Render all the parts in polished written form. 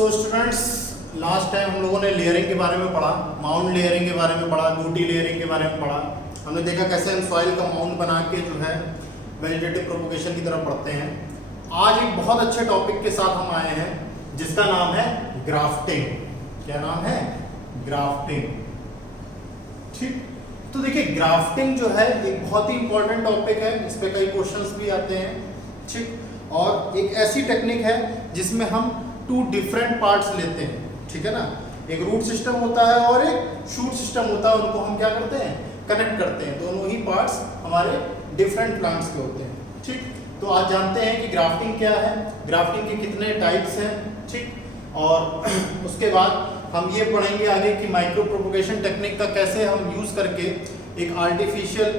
So students, last time हम लोगों ने लेयरिंग के बारे में पढ़ा, माउंट लेयरिंग के बारे में पढ़ा, बूटी लेयरिंग के बारे में पढ़ा। हमने देखा कैसे हम सॉइल का माउंट बना के जो है वेजिटेटिव प्रोपोगेशन की तरफ बढ़ते हैं। आज एक बहुत अच्छे टॉपिक के साथ हम आए हैं जिसका नाम है ग्राफ्टिंग। क्या नाम है? ग्राफ्टिंग। ठीक, तो देखिए ग्राफ्टिंग जो है एक बहुत ही इंपॉर्टेंट टॉपिक है, इस पे कई क्वेश्चंस भी आते हैं। ठीक, और एक ऐसी टेक्निक है जिसमें हम टू डिफरेंट पार्ट्स लेते हैं। ठीक है ना, एक रूट सिस्टम होता है और एक शूट सिस्टम होता है, उनको हम क्या करते हैं? कनेक्ट करते हैं। दोनों ही पार्ट्स हमारे डिफरेंट प्लांट्स के होते हैं। ठीक, तो आज जानते हैं कि ग्राफ्टिंग क्या है, ग्राफ्टिंग के कितने टाइप्स हैं। ठीक, और उसके बाद हम ये पढ़ेंगे आगे कि माइक्रो प्रोपोगेशन टेक्निक का कैसे हम यूज करके एक आर्टिफिशियल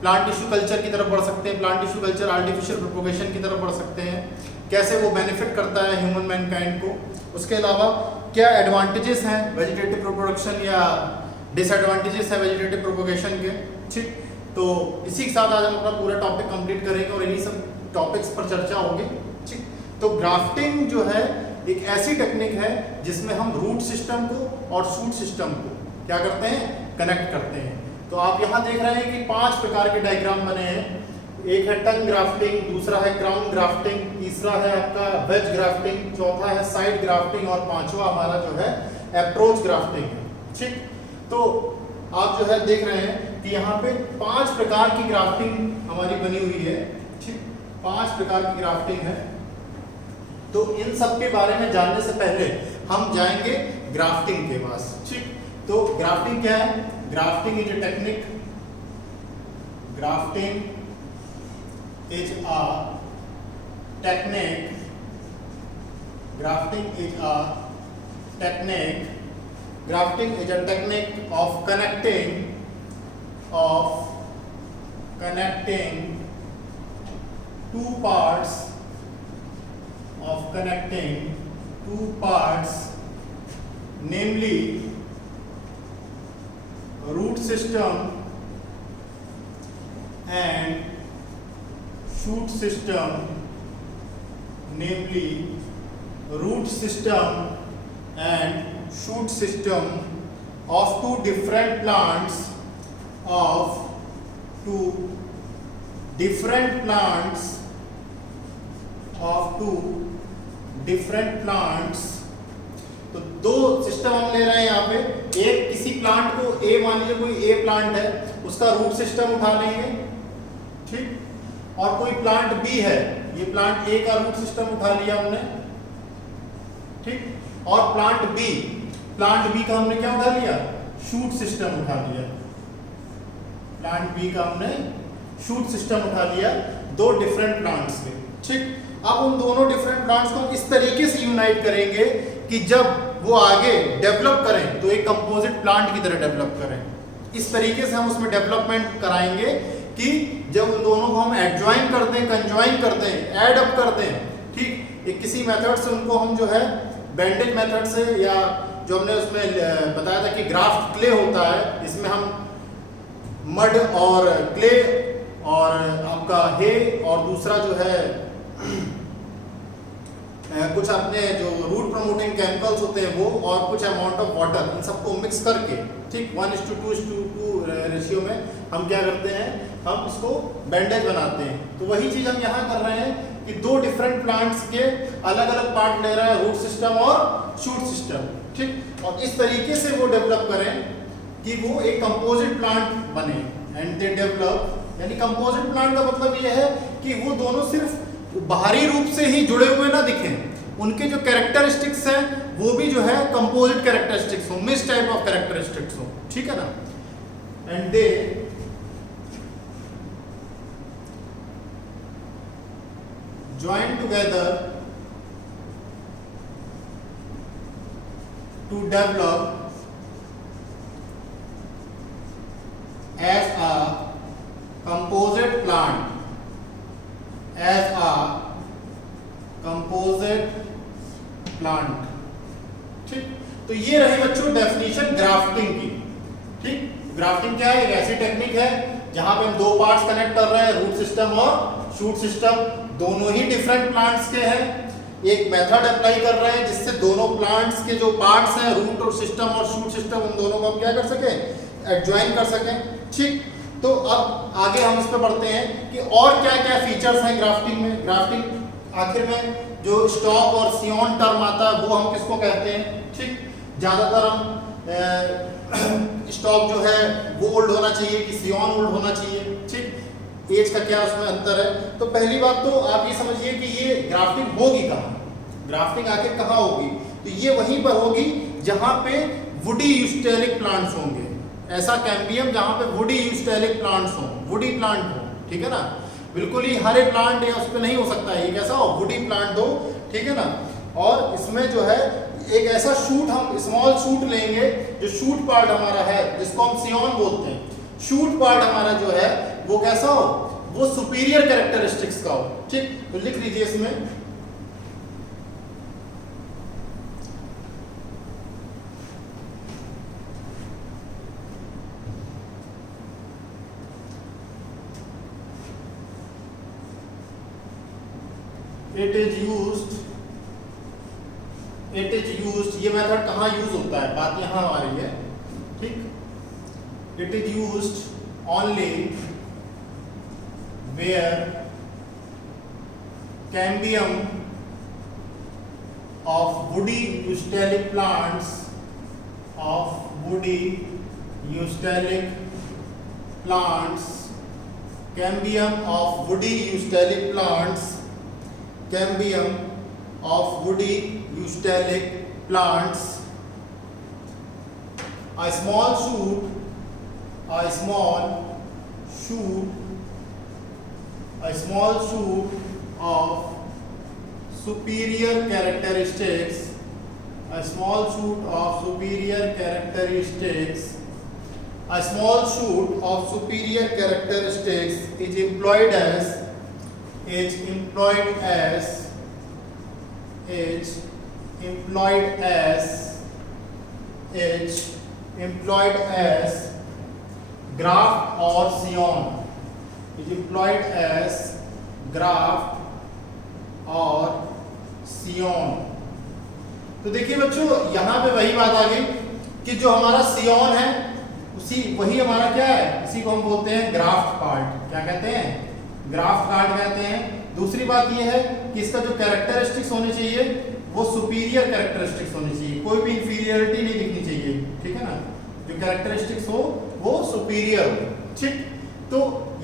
प्लांट टिश्यू कल्चर की तरफ बढ़ सकते हैं, plant tissue culture artificial propagation की तरफ बढ़ सकते हैं, कैसे वो बेनिफिट करता है ह्यूमन मैनकाइंड को। उसके अलावा क्या एडवांटेजेस हैं वेजिटेटिव प्रोपोगेशन या डिसएडवांटेजेस हैं वेजिटेटिव प्रोपोगेशन के। ठीक, तो इसी के साथ आज हम अपना पूरा टॉपिक कंप्लीट करेंगे और इन्हीं सब टॉपिक्स पर चर्चा होगी। ठीक, तो ग्राफ्टिंग जो है एक ऐसी टेक्निक है जिसमें हम रूट सिस्टम को और शूट सिस्टम को क्या करते हैं? कनेक्ट करते हैं। तो आप यहाँ देख रहे हैं कि 5 प्रकार के डायग्राम बने हैं। एक है टंग ग्राफ्टिंग, दूसरा है क्राउन ग्राफ्टिंग, तीसरा है आपका वेज ग्राफ्टिंग, चौथा है साइड ग्राफ्टिंग और पांचवा हमारा जो है अप्रोच ग्राफ्टिंग है। ठीक, तो आप जो है देख रहे हैं कि यहाँ पे 5 प्रकार की ग्राफ्टिंग हमारी बनी हुई है। ठीक, 5 प्रकार की ग्राफ्टिंग है। तो इन सब के बारे में जानने से पहले हम जाएंगे ग्राफ्टिंग के पास। ठीक, तो ग्राफ्टिंग क्या है? Grafting is a technique, grafting is a technique, grafting is a technique, grafting is a technique of connecting two parts, namely root system and shoot system, namely root system and shoot system of two different plants तो दो system हम ले रहे हैं यहाँ पे। एक किसी प्लांट को ए, मान लीजिए कोई ए प्लांट है, उसका रूट सिस्टम उठा लेंगे। ठीक, और कोई प्लांट बी है, ये प्लांट ए का रूट सिस्टम उठा लिया हमने। ठीक, और प्लांट बी का हमने क्या उठा लिया? शूट सिस्टम उठा लिया। प्लांट बी का हमने शूट सिस्टम उठा लिया, दो डिफरेंट प्लांट्स के। ठीक, अब उन दोनों डिफरेंट प्लांट्स को इस तरीके से यूनाइट करेंगे कि जब वो आगे डेवलप करें तो एक कंपोजिट प्लांट की तरह डेवलप करें। इस तरीके से हम उसमें डेवलपमेंट कराएंगे कि जब उन दोनों को हम एडजॉइन कर दें, कंजॉइन कर दें, ऐड अप कर दें। ठीक, एक किसी मेथड से उनको हम जो है बैंडेज मेथड से, या जो हमने उसमें बताया था कि ग्राफ्ट क्ले होता है, इसमें हम मड और क्ले और आपका हे और दूसरा जो है कुछ अपने जो रूट प्रमोटिंग केमिकल्स होते हैं वो, और कुछ अमाउंट ऑफ वाटर, इन सबको मिक्स करके, ठीक, 1:2:2 रेशियो में हम क्या करते हैं? हम इसको बैंडेज बनाते हैं। तो वही चीज हम यहाँ कर रहे हैं कि दो डिफरेंट प्लांट्स के अलग अलग पार्ट ले रहा है, रूट सिस्टम और शूट सिस्टम। ठीक, और इस तरीके से वो डेवलप करें कि वो एक कंपोजिट प्लांट बने। एंड दे डेवलप, यानी कंपोजिट प्लांट का मतलब ये है कि वो दोनों सिर्फ बाहरी रूप से ही जुड़े हुए ना दिखें, उनके जो कैरेक्टरिस्टिक्स हैं वो भी जो है कंपोजिट कैरेक्टरिस्टिक्स हो, मिक्स टाइप ऑफ कैरेक्टरिस्टिक्स हो। ठीक है ना, and they join together to develop as a composite plant, ठीक, तो ये रही बच्चों डेफिनेशन ग्राफ्टिंग की। ठीक, ग्राफ्टिंग क्या है? एक ऐसी टेक्निक है जहां पे हम दो पार्ट्स कनेक्ट कर रहे हैं, रूट सिस्टम और शूट सिस्टम, दोनों ही डिफरेंट प्लांट्स के हैं। एक मेथड अप्लाई कर रहे हैं जिससे दोनों प्लांट्स के जो पार्ट्स हैं, रूट और सिस्टम और शूट सिस्टम, उन दोनों को हम क्या कर सकें, एडजॉइन कर सकें। ठीक, तो अब आगे हम इस पे बढ़ते हैं कि और क्या क्या फीचर्स हैं ग्राफ्टिंग में। ग्राफ्टिंग आखिर में जो स्टॉक और सियोन टर्म आता है वो हम किसको कहते हैं। ठीक, ज़्यादातर हम स्टॉक जो है वो ओल्ड होना चाहिए कि सियोन ओल्ड होना चाहिए। ठीक, एज का क्या उसमें अंतर है। तो पहली बात तो आप ये समझिए कि ये ग्राफ्टिंग होगी कहाँ, ग्राफ्टिंग आखिर कहाँ होगी, तो ये वहीं पर होगी जहाँ पे वुडी यूस्टेलिक प्लांट्स होंगे। ऐसा कैम्बियम जहाँ पे वुडी यूस्टेलिक प्लांट्स हों, वुडी प्लांट हो, ठीक है ना। बिल्कुल ही हरे प्लांट या उस पर नहीं हो सकता है, ये कैसा हो, वुडी प्लांट हो, ठीक है ना। और इसमें जो है एक ऐसा शूट, हम स्मॉल शूट लेंगे, जो शूट पार्ट हमारा है जिसको हम सियोन बोलते हैं, शूट पार्ट हमारा जो है वो कैसा हो, वो सुपीरियर कैरेक्टरिस्टिक्स का हो। ठीक, तो लिख लीजिए इसमें it is used, ये मेथड कहाँ यूज होता है, बात यहाँ आ रही है। ठीक, it is used only where cambium of woody eustelic plants, cambium of woody eustelic plants, a small shoot of superior characteristics, a small shoot of superior characteristics is employed as graft or scion, is employed as graft और सियोन। तो देखिए बच्चों, यहाँ पे वही बात आ गई कि जो हमारा सियोन है उसी वही हमारा क्या है, इसी को हम बोलते हैं ग्राफ्ट पार्ट। क्या कहते हैं, ग्राफ्ट पार्ट कहते हैं। दूसरी बात ये है कि इसका जो कैरेक्टरिस्टिक्स होने चाहिए वो सुपीरियर कैरेक्टरिस्टिक्स होनी चाहिए, कोई भी इंफीरियरिटी नहीं दिखनी चाहिए। ठीक है ना, जो कैरेक्टरिस्टिक्स हो वो सुपीरियर हो। ठीक, तो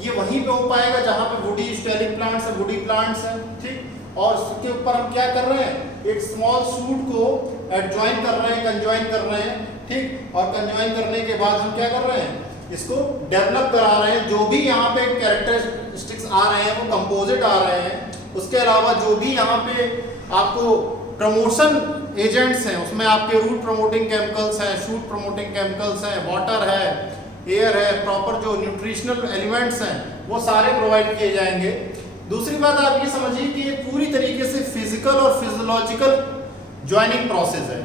ये वहीं पे हो पाएगा जहां पे वुडी यूस्टेलिक प्लांट्स है, वुडी प्लांट्स हैं। ठीक, और उसके ऊपर हम क्या कर रहे हैं, एक स्मॉल शूट को एडजॉइन कर रहे हैं, कंजॉइन कर रहे हैं। ठीक, और कंजॉइन करने के बाद हम क्या कर रहे हैं, इसको डेवलप करा रहे हैं। जो भी यहाँ पे कैरेक्टरिस्टिक्स आ रहे हैं वो कंपोजिट आ रहे हैं। उसके अलावा जो भी यहाँ पे आपको प्रमोशन एजेंट्स हैं, उसमें आपके रूट प्रमोटिंग केमिकल्स हैं, शूट प्रमोटिंग केमिकल्स हैं, वाटर है, एयर है, प्रॉपर जो न्यूट्रिशनल एलिमेंट्स हैं वो सारे प्रोवाइड किए जाएंगे। दूसरी बात आप ये समझिए कि ये पूरी तरीके से फिजिकल और फिजियोलॉजिकल ज्वाइनिंग प्रोसेस है।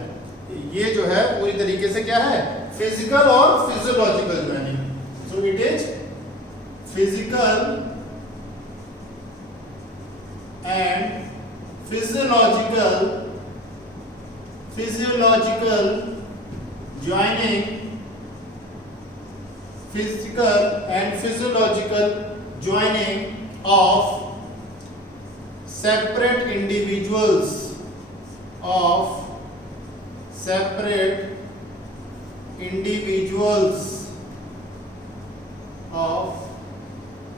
ये जो है पूरी तरीके से क्या है, फिजिकल और physiological joining. So it is physical and physiological joining, physical and physiological joining of separate individuals of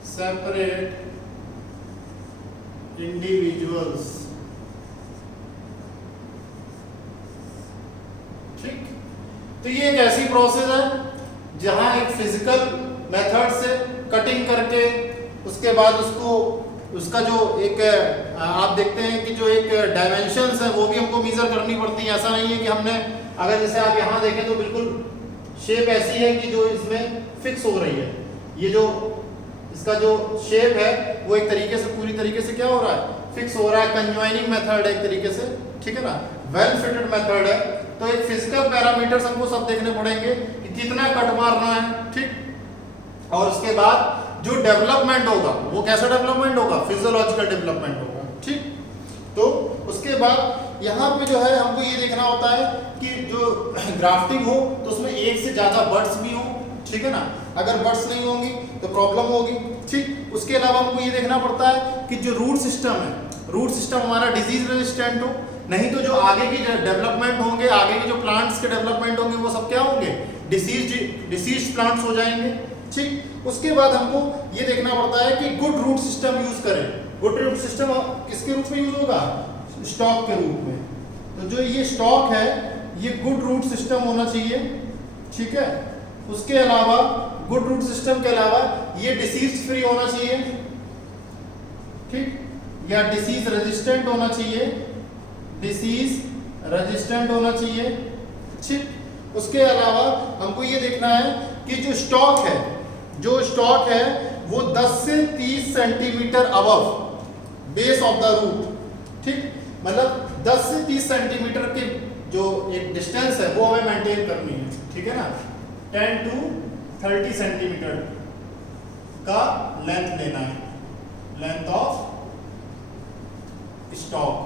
separate individuals। ठीक, तो ये एक ऐसी प्रोसेस है जहां एक फिजिकल मेथड से कटिंग करके उसके बाद उसका जो एक आप देखते हैं कि जो एक डायमेंशंस है वो भी हमको मेजर करनी पड़ती है। ऐसा नहीं है कि हमने, अगर जैसे आप यहाँ देखें तो बिल्कुल शेप ऐसी है कि जो इसमें फिक्स हो रही है। ये जो इसका जो शेप है वो एक तरीके से पूरी तरीके से क्या हो रहा है, फिक्स हो रहा है। कंजॉइनिंग मेथड है एक तरीके से, ठीक है ना, वेल फिटेड मेथड है। तो एक फिजिकल पैरामीटर्स हमको सब देखने पड़ेंगे कि कितना कट मारना है। ठीक, और उसके बाद जो डेवलपमेंट होगा वो कैसा डेवलपमेंट होगा, फिजियोलॉजिकल डेवलपमेंट होगा। ठीक, तो उसके बाद यहाँ पे जो है हमको ये देखना होता है कि जो ग्राफ्टिंग हो तो उसमें एक से ज़्यादा बर्ड्स भी हों, ठीक है ना। अगर बर्ड्स नहीं होंगी तो प्रॉब्लम होगी, ठीक। उसके अलावा हमको ये देखना पड़ता है कि जो रूट सिस्टम है, रूट सिस्टम हमारा डिजीज रेजिस्टेंट हो, नहीं तो जो आगे की डेवलपमेंट होंगे, आगे के जो प्लांट्स के डेवलपमेंट होंगे वो सब क्या होंगे, डिसीज प्लांट्स हो जाएंगे, ठीक। उसके बाद हमको ये देखना पड़ता है कि गुड रूट सिस्टम यूज करें। गुड रूट सिस्टम किसके रूप में यूज होगा, स्टॉक के रूप में। तो जो ये स्टॉक है ये गुड रूट सिस्टम होना चाहिए, ठीक है। उसके अलावा गुड रूट सिस्टम के अलावा ये डिसीज फ्री होना चाहिए, ठीक, या डिसीज रेजिस्टेंट होना चाहिए, डिसीज रेजिस्टेंट होना चाहिए, ठीक। उसके अलावा हमको ये देखना है कि जो स्टॉक है वो 10 से 30 centimeter above base of the root, ठीक। मतलब 10 से 30 सेंटीमीटर की जो एक डिस्टेंस है वो हमें मेंटेन करनी है, ठीक है ना। 10 to 30 सेंटीमीटर का लेंथ लेना है, length of stock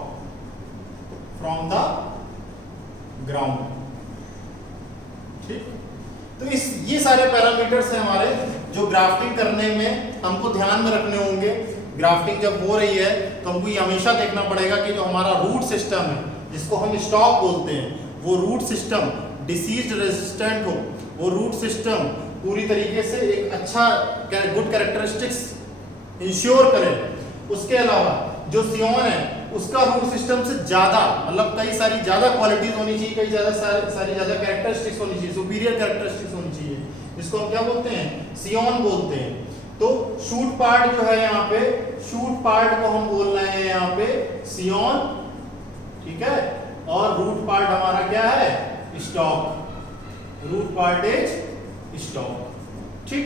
from the ground, ठीक। तो ये सारे पैरामीटर्स हैं हमारे जो ग्राफ्टिंग करने में हमको ध्यान में रखने होंगे। ग्राफ्टिंग जब हो रही है तो हमको ये हमेशा देखना पड़ेगा कि जो हमारा रूट सिस्टम है जिसको हम स्टॉक बोलते हैं वो रूट सिस्टम डिसीज रेजिस्टेंट हो, वो रूट सिस्टम पूरी तरीके से एक अच्छा गुड कैरेक्टरिस्टिक्स इंश्योर करे। उसके अलावा जो सियोन है उसका रूट सिस्टम से ज्यादा मतलब कई सारी ज्यादा क्वालिटीज होनी चाहिए, कई सारी ज्यादा कैरेक्टरिस्टिक्स होनी चाहिए, सुपीरियर कैरेक्टरिस्टिक्स होनी चाहिए, जिसको हम क्या बोलते हैं, सियोन बोलते हैं। तो शूट पार्ट जो है यहाँ पे, शूट पार्ट को हम बोल रहे हैं यहाँ पे सियोन, ठीक है। और रूट पार्ट हमारा क्या है, stock, root part is stock, ठीक।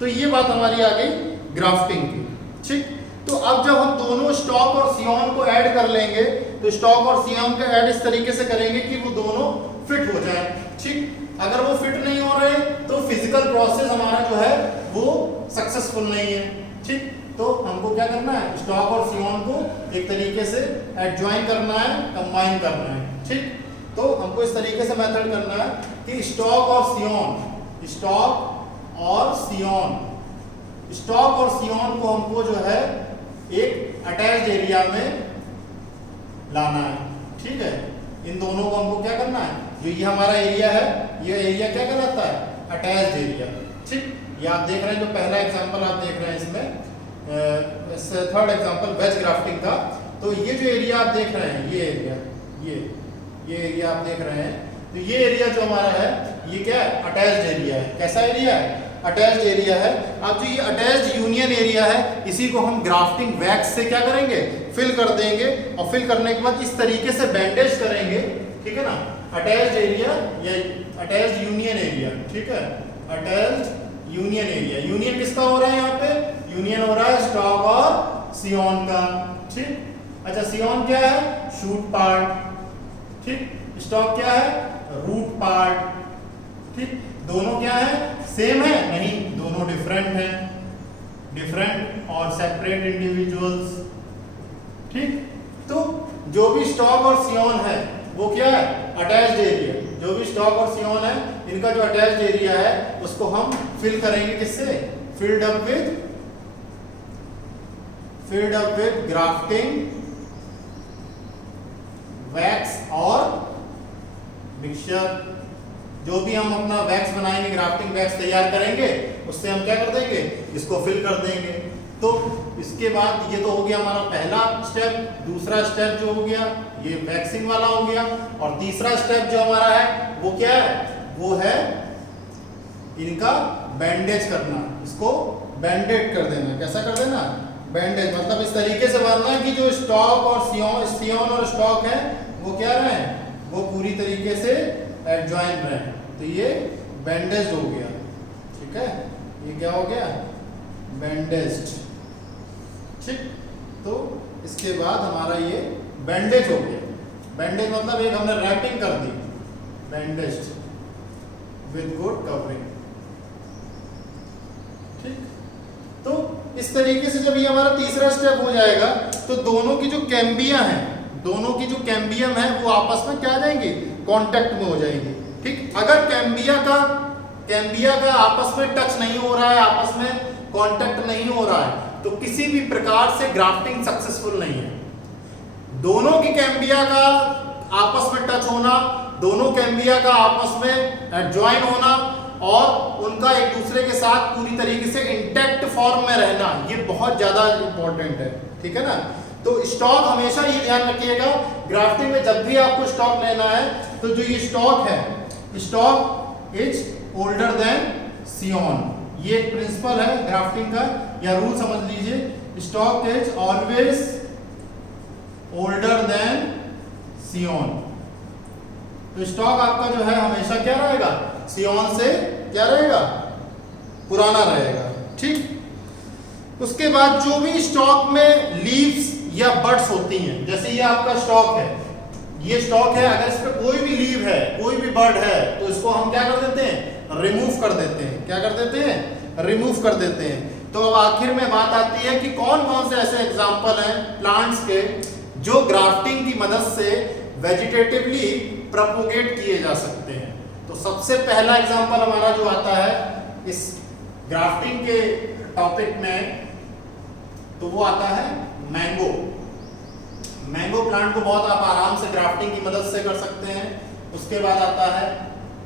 तो ये बात हमारी आ गई ग्राफ्टिंग की, ठीक। तो अब जब हम दोनों स्टॉक और सियोन को ऐड कर लेंगे तो स्टॉक और सियोन का ऐड इस तरीके से करेंगे कि वो दोनों फिट हो जाए, ठीक। अगर वो फिट नहीं हो रहे तो फिजिकल प्रोसेस हमारा जो है वो सक्सेसफुल नहीं है, ठीक। तो हमको क्या करना है, स्टॉक और सियोन को एक तरीके से एडजॉइन करना है, कंबाइन करना है, ठीक। तो हमको इस तरीके से मेथड करना है कि स्टॉक और सियोन, स्टॉक और सियोन, स्टॉक और सियोन को हमको जो है एक अटैच्ड एरिया में लाना है, ठीक है। इन दोनों को हमको क्या करना है, जो ये हमारा एरिया है ये एरिया क्या कहलाता है, अटैच्ड एरिया, ठीक। ये आप देख रहे हैं जो पहला एग्जांपल आप देख रहे हैं इसमें थर्ड एग्जांपल वेज ग्राफ्टिंग का। तो ये जो एरिया आप देख रहे हैं, ये एरिया, ये एरिया आप देख रहे हैं, तो ये एरिया जो हमारा है ये क्या है, अटैच्ड एरिया है। कैसा एरिया है, अटैच्ड एरिया है। अब जो ये अटैच्ड यूनियन एरिया है इसी को हम ग्राफ्टिंग वैक्स से क्या करेंगे, फिल कर देंगे, और फिल करने के बाद इस तरीके से बैंडेज करेंगे, ठीक है ना। अटैच्ड एरिया या अटैच्ड यूनियन एरिया, ठीक है, अटैच्ड यूनियन एरिया। यूनियन किसका हो रहा है यहाँ पे, यूनियन हो रहा है स्टॉक और सियोन का, ठीक। अच्छा सियोन क्या है, शूट पार्ट, ठीक। स्टॉक क्या है, रूट पार्ट, ठीक। दोनों क्या है, सेम है, नहीं, दोनों डिफरेंट हैं, डिफरेंट और सेपरेट इंडिविजुअल्स, ठीक। तो जो भी स्टॉक और सियोन है वो क्या है, अटैच्ड एरिया। जो भी स्टॉक और सियोन है इनका जो अटैच्ड एरिया है उसको हम फिल करेंगे किससे, filled up with grafting wax और मिक्सचर। जो भी हम अपना वैक्स बनाएंगे, ग्राफ्टिंग वैक्स तैयार करेंगे, उससे हम क्या कर देंगे, इसको फिल कर देंगे। तो इसके बाद ये तो हो गया हमारा पहला स्टेप। दूसरा स्टेप जो हो गया ये वैक्सिंग वाला हो गया, और तीसरा स्टेप जो हमारा है वो क्या है, वो है इनका बैंडेज करना। इसको बैंडेड कर देना। कैसा कर देना, बैंडेज। मतलब इस तरीके से बनना कि जो स्टॉक और सियोन और स्टॉक है वो क्या रहे, वो पूरी तरीके से एडजॉइन रहे। तो ये बैंडेज हो गया, ठीक है। ये क्या हो गया, बैंडेज्ड, ठीक। तो इसके बाद हमारा ये बैंडेज हो गया। बैंडेज मतलब एक हमने रैपिंग कर दी, बैंडेज्ड विद गुड कवरिंग, ठीक। तो इस तरीके से जब ये हमारा तीसरा स्टेप हो जाएगा तो दोनों की जो कैम्बिया हैं, दोनों की जो कैम्बियम है वो आपस में क्या आ जाएंगे, कांटेक्ट में हो जाएंगे। ठीक, अगर कैम्बिया का आपस में टच नहीं हो रहा है, आपस में कांटेक्ट नहीं हो रहा है, तो किसी भी प्रकार से ग्राफ्टिंग सक्सेसफुल नहीं है। दोनों की कैम्बिया का आपस में टच होना, दोनों कैम्बिया का आपस में ज्वाइन होना और उनका एक दूसरे के साथ पूरी तरीके से इंटैक्ट फॉर्म में रहना, ये बहुत ज्यादा इंपॉर्टेंट है। ठीक है ना। तो स्टॉक हमेशा ये ध्यान रखिएगा, ग्राफ्टिंग में जब भी आपको स्टॉक लेना है तो जो ये स्टॉक है, स्टॉक इज ओल्डर देन सियोन, ये एक प्रिंसिपल है ग्राफ्टिंग का या रूल समझ लीजिए। Stock is always older than scion. तो स्टॉक आपका जो है हमेशा क्या रहेगा, सियोन से क्या रहेगा, पुराना रहेगा। ठीक, उसके बाद जो भी स्टॉक में लीव्स या बड्स होती हैं, जैसे ये आपका स्टॉक है, ये स्टॉक है, अगर इस पे कोई भी लीव है, कोई भी बड है, तो इसको हम क्या कर देते हैं, रिमूव कर देते हैं। क्या कर देते हैं, रिमूव कर देते हैं। तो अब आखिर में बात आती है कि कौन कौन से ऐसे एग्जाम्पल हैं प्लांट्स के जो ग्राफ्टिंग की मदद से वेजिटेटिवली प्रोपोगेट किए जा सकते हैं। तो सबसे पहला एग्जाम्पल हमारा जो आता है इस ग्राफ्टिंग के टॉपिक में, तो वो आता है मैंगो। मैंगो प्लांट को बहुत आप आराम से ग्राफ्टिंग की मदद से कर सकते हैं। उसके बाद आता है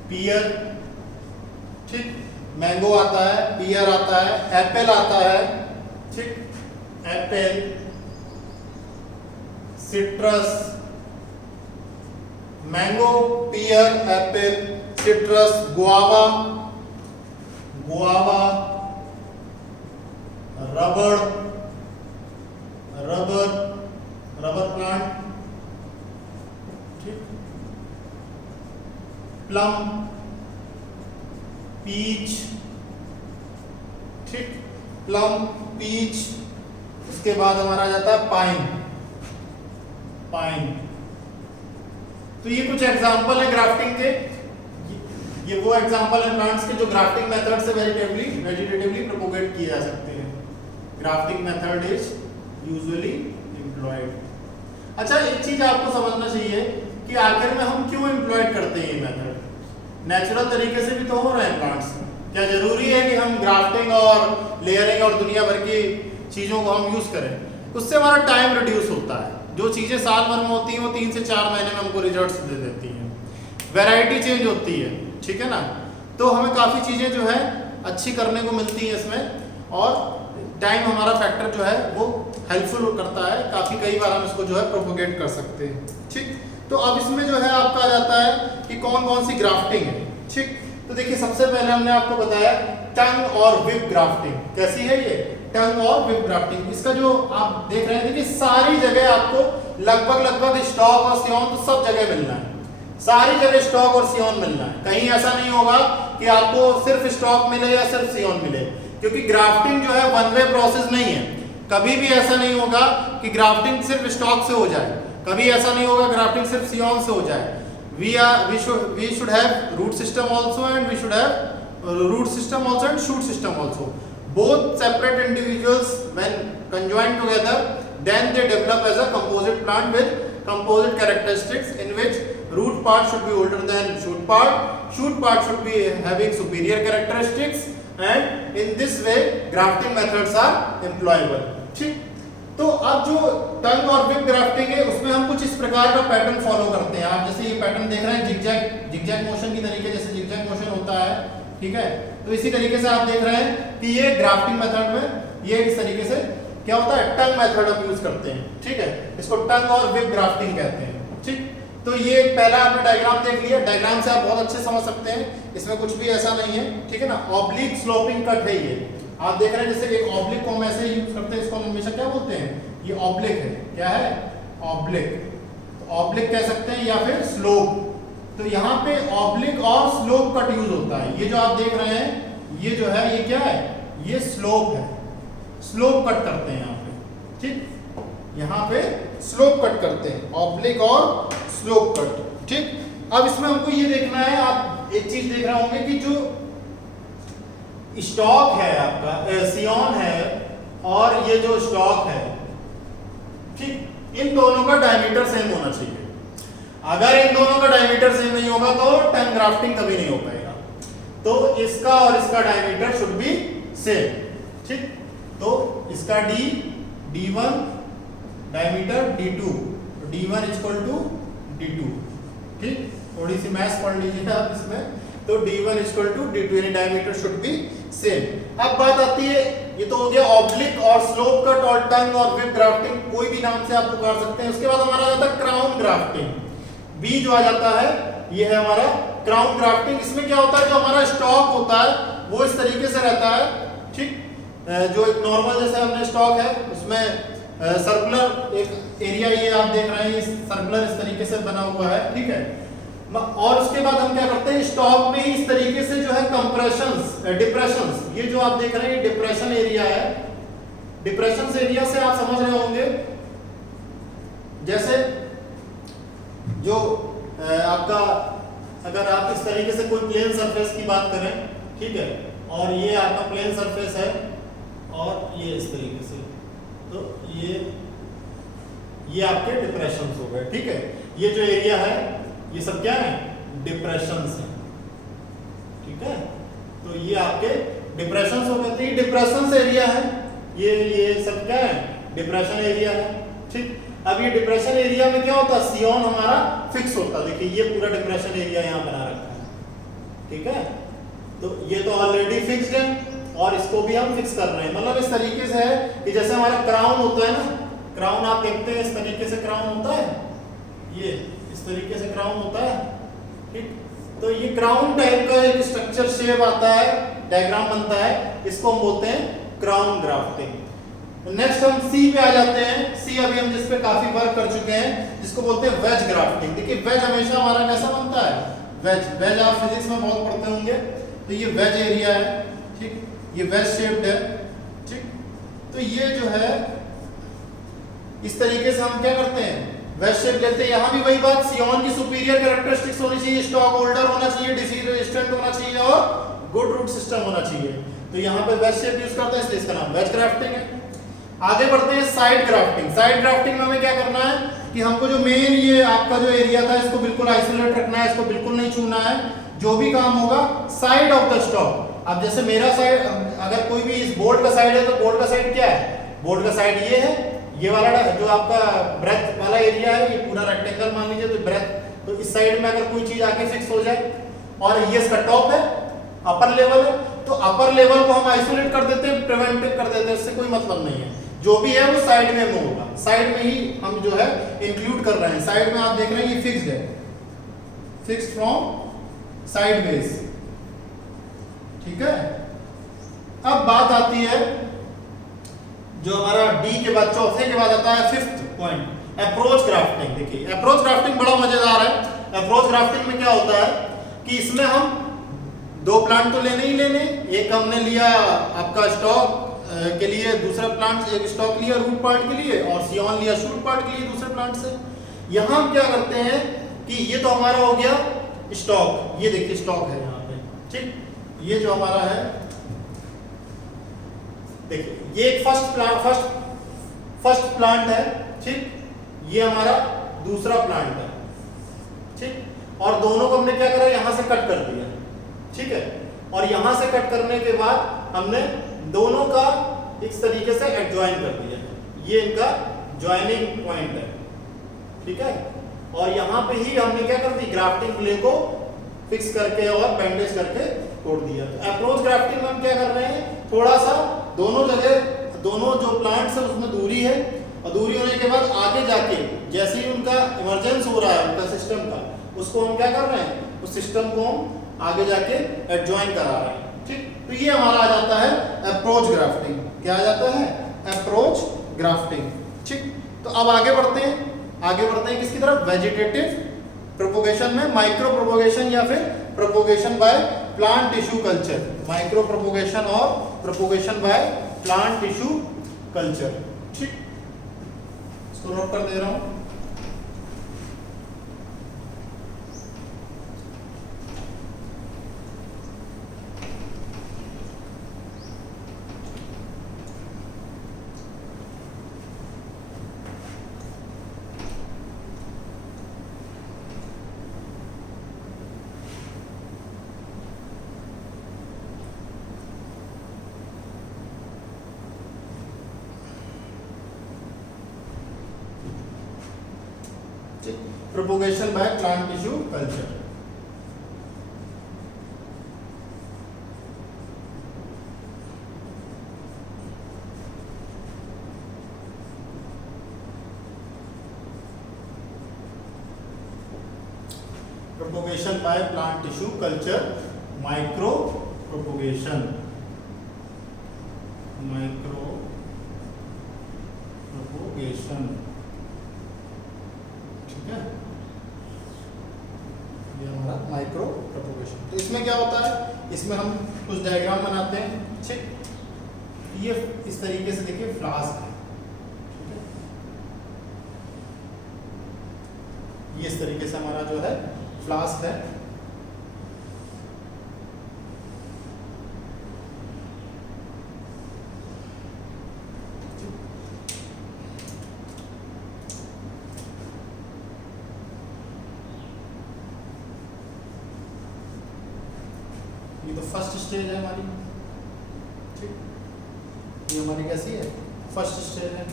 पियर, ठीक, मैंगो आता है, पियर आता है, एप्पल आता है, ठीक, apple, citrus, mango, pear, apple, citrus, guava, rubber plant, ठीक, प्लम, पीच, ठीक, प्लम, पीच। उसके बाद हमारा आ जाता है पाइन। तो ये कुछ एग्जांपल है ग्राफ्टिंग के, ये वो एग्जांपल है प्लांट्स के जो ग्राफ्टिंग मेथड से वेजिटेटिवली प्रोपोगेट किए जा सकते हैं। Grafting method is usually employed. अच्छा, एक चीज आपको समझना चाहिए कि आखिर में हम क्यों एम्प्लॉयड करते हैं ये मेथड। नेचुरल तरीके से भी तो हो रहे हैं प्लांट्स, क्या जरूरी है कि हम ग्राफ्टिंग और लेयरिंग और दुनिया भर की चीजों को हम यूज करें? उससे हमारा टाइम रिड्यूस होता है। जो चीजें साल भर में होती हैं वो 3 से 4 महीने में हमको रिजल्ट्स दे देती हैं। वैरायटी चेंज होती है, ठीक है ना। तो हमें काफी चीजें जो है अच्छी करने को मिलती हैं इसमें, और टाइम हमारा फैक्टर जो है वो हेल्पफुल करता है। काफी कई बार हम इसको जो है प्रोपोगेट कर सकते हैं। ठीक, तो अब इसमें जो है आपका आ जाता है कि कौन कौन सी ग्राफ्टिंग है। ठीक, तो देखिए सबसे पहले हमने आपको बताया टंग और विप ग्राफ्टिंग। कैसी है ये टंग और विप ग्राफ्टिंग? इसका जो आप देख रहे हैं कि सारी जगह आपको लगभग स्टॉक और सियोन तो सब जगह मिलना है, सारी जगह स्टॉक और सियोन मिलना है। कहीं ऐसा नहीं होगा कि आपको सिर्फ स्टॉक मिले या सिर्फ सियोन मिले, क्योंकि ग्राफ्टिंग जो है वन वे प्रोसेस नहीं है। कभी भी ऐसा नहीं होगा कि ग्राफ्टिंग सिर्फ स्टॉक से हो जाए, कभी ऐसा नहीं होगा ग्राफ्टिंग सिर्फ सियोन से हो जाए। we should have root system also and we should have root system also and shoot system also. Both separate individuals when conjoined together, then they develop as a composite plant with composite characteristics in which root part should be older than shoot part should be having superior characteristics, and in this way grafting methods are employable. ठीक, तो अब जो टंग और whip grafting है उसमें हम कुछ इस प्रकार का पैटर्न फॉलो करते हैं। आप जैसे ये पैटर्न देख रहे हैं जिगजैग मोशन की तरीके, जैसे जिगजैग मोशन होता है, ठीक है, तो इसी तरीके से आप देख रहे हैं कि ये ग्राफ्टिंग मेथड में ये इस तरीके से क्या होता है, टंग मेथड हम यूज करते हैं। ठीक है, इसको टंग और विप ग्राफ्टिंग कहते हैं। ठीक, तो ये पहला आपने डायग्राम देख लिया, डायग्राम से आप बहुत अच्छे समझ सकते हैं, इसमें कुछ भी ऐसा नहीं है, ठीक है ना। ऑब्लिक स्लोपिंग कट है ये, आप देख रहे हैं जैसे एक ऑब्लिक को हम ऐसे यूज करते हैं, इसको हम हमेशा क्या बोलते हैं, ये ऑब्लिक है। क्या है, ऑब्लिक। तो ऑब्लिक कह सकते हैं या फिर स्लोप। तो यहाँ पे ऑब्लिक और स्लोप कट यूज होता है। ये जो आप देख रहे हैं ये जो है ये क्या है, ये स्लोप है, स्लोप कट करते हैं यहाँ पे। ठीक, यहाँ पे स्लोप कट करते हैं, ऑब्लिक और स्लोप कट। ठीक, अब इसमें हमको ये देखना है, आप एक चीज देख रहे होंगे कि जो स्टॉक है आपका सियोन है और ये जो स्टॉक है, ठीक, इन दोनों का डायमीटर सेम होना चाहिए। अगर इन दोनों का डायमीटर सेम नहीं होगा तो टंग ग्राफ्टिंग कभी नहीं हो पाएगा। तो इसका और इसका डायमीटर शुड बी सेम, ठीक। तो इसका D1 diameter D2, D1 equal to D2, ठीक। थोड़ी सी मैथ्स पढ़ लीजिए आप इसमें। तो D1 इक्वल टू D2 यानी डायमीटर शुड बी सेम। अब बात आती है, ये तो हो गया ऑब्लिक और स्लोप कट और टंग और वेब ग्राफ्टिंग, कोई भी नाम से आप पुकार सकते हैं। उसके बाद हमारा आ जाता है क्राउन ग्राफ्टिंग, बी जो आ जाता है ये है हमारा क्राउन ग्राफ्टिंग। इसमें क्या होता है, जो हमारा स्टॉक होता है वो इस तरीके से रहता है, ठीक। जो एक नॉर्मल जैसे हमने स्टॉक है उसमें सर्कुलर एक एरिया ये आप देख रहे हैं, सर्कुलर इस तरीके से बना हुआ है, ठीक है। और उसके बाद हम क्या करते हैं, स्टॉक में ही इस तरीके से जो है कंप्रेशंस, डिप्रेशंस, ये जो आप देख रहे हैं डिप्रेशन एरिया है। डिप्रेशंस एरिया से आप समझ रहे होंगे, जैसे जो आपका, अगर आप इस तरीके से कोई प्लेन सरफेस की बात करें, ठीक है, और ये आपका प्लेन सरफेस है और ये इस तरीके से, तो ये आपके डिप्रेशंस हो गए, ठीक है। ये जो एरिया है ये सब क्या है, डिप्रेशंस है, ठीक है। तो ये आपके डिप्रेशंस हो गए, तो ये डिप्रेशंस एरिया है, ये सब क्या है, डिप्रेशन एरिया है, ठीक। अब ये डिप्रेशन एरिया में क्या होता है, सियोन हमारा फिक्स होता है। देखिए ये पूरा डिप्रेशन एरिया यहाँ बना रखा है, ठीक है। तो ये तो ऑलरेडी फिक्स्ड है और इसको भी हम फिक्स कर रहे हैं। मतलब इस तरीके से है कि जैसे हमारा क्राउन होता है ना, क्राउन आप देखते हैं इस तरीके से क्राउन होता है, ये इस तरीके से क्राउन होता है, ठीक। तो ये क्राउन टाइप का एक स्ट्रक्चर शेप आता है, डायग्राम बनता है, इसको हम बोलते हैं क्राउन ग्राफ्टिंग। नेक्स्ट हम सी पे आ जाते हैं। सी अभी हम जिस पे काफी वर्क कर चुके हैं, जिसको बोलते हैं वेज ग्राफ्टिंग। देखिए वेज हमेशा हमारा कैसा बनता है, वेज, वेज आप फिजिक्स में बहुत पढ़ते होंगे। तो ये वेज एरिया है, ठीक, ये वेज शेप्ड है, ठीक। तो ये जो है इस तरीके से हम क्या करते हैं, वेज शेप लेते हैं। यहाँ भी वही बात, सियोन की सुपीरियर कैरेक्टरिस्टिक्स होनी चाहिए, स्टॉक होल्डर होना चाहिए, डिसीज रेजिस्टेंट होना चाहिए और गुड रूट सिस्टम होना चाहिए। तो यहाँ पे वेज शेप यूज करते हैं, इसलिए इसका नाम वेज ग्राफ्टिंग है। आगे बढ़ते हैं साइड ग्राफ्टिंग। साइड ग्राफ्टिंग में हमें क्या करना है कि हमको जो मेन ये आपका जो एरिया था इसको बिल्कुल आइसोलेट रखना है, इसको बिल्कुल नहीं छूना है। जो भी काम होगा साइड ऑफ द स्टॉक। अब जैसे मेरा साइड, अगर कोई भी इस बोर्ड का साइड है तो बोर्ड का साइड क्या है, बोर्ड का साइड ये है, ये वाला जो आपका ब्रेथ वाला एरिया है, ये पूरा रेक्टेंगल मान लीजिए, तो ब्रेथ, तो इस साइड में अगर कोई चीज आके फिक्स हो जाए, और ये इसका टॉप है, अपर लेवल है, तो अपर लेवल को हम आइसोलेट कर देते हैं, प्रिवेंटिव कर देते हैं, इससे कोई मतलब नहीं है। जो भी है वो साइड में मूव होगा, साइड में ही हम जो है इंक्लूड कर रहे हैं। साइड में आप देख रहे हैं ये फिक्स्ड है, फिक्स्ड फ्रॉम साइड बेस, ठीक है। अब बात आती है जो हमारा डी के बाद, चौथे के बाद आता है फिफ्थ पॉइंट, अप्रोच ग्राफ्टिंग। देखिए अप्रोच ग्राफ्टिंग बड़ा मजेदार है। अप्रोच ग्राफ्टिंग में क्या होता है कि इसमें हम दो प्लांट तो लेने ही लेने, एक हमने लिया आपका स्टॉक के लिए, दूसरा प्लांट एक स्टॉक लिया रूट पार्ट के लिए, और सियोन लिया शूट पार्ट के लिए दूसरे प्लांट से। यहां हम क्या करते हैं कि ये तो हमारा हो गया स्टॉक, ये देखिए स्टॉक है यहाँ पे, ठीक। ये जो हमारा है, देखिए ये एक फर्स्ट प्लांट है, ठीक। ये हमारा दूसरा प्लांट है, ठीक। और दोनों को हमने क्या करा, यहां से कट कर दिया, ठीक है। और यहां से कट करने के बाद हमने दोनों का इस तरीके से एडजॉइन कर दिया, ये इनका जॉइनिंग पॉइंट है, ठीक है। और यहाँ पे ही हमने क्या कर दी, ग्राफ्टिंग प्ले को फिक्स करके और बैंडेज करके तोड़ दिया। तो अप्रोच ग्राफ्टिंग में हम क्या कर रहे हैं, थोड़ा सा दोनों जगह, दोनों जो प्लांट्स है उसमें दूरी है, और दूरी होने के बाद आगे जाके जैसे ही उनका इमरजेंस हो रहा है उनका सिस्टम का, उसको हम क्या कर रहे हैं, उस सिस्टम को हम आगे जाके एडजॉइन करा रहे हैं, ठीक। तो ये हमारा आ जाता है अप्रोच ग्राफ्टिंग। क्या आ जाता है, अप्रोच ग्राफ्टिंग, ठीक। तो अब आगे बढ़ते हैं किसकी तरफ, वेजिटेटिव प्रोपोगेशन में माइक्रो प्रोपोगेशन या फिर propagation by plant tissue culture. Micro propagation और propagation by plant tissue culture, ठीक। इसको नोट कर दे रहा हूं। Propagation by plant tissue culture. Propagation by plant tissue culture, micro propagation, micro propagation, ठीक है, ये हमारा माइक्रो प्रोपोगेशन। तो इसमें क्या होता है, इसमें हम कुछ डायग्राम बनाते हैं, ठीक। ये इस तरीके से देखिए फ्लास्क है, ठीक है, ये इस तरीके से हमारा जो है फ्लास्क है। ये तो फर्स्ट स्टेज है हमारी, ठीक, ये हमारी कैसी है, फर्स्ट स्टेज है।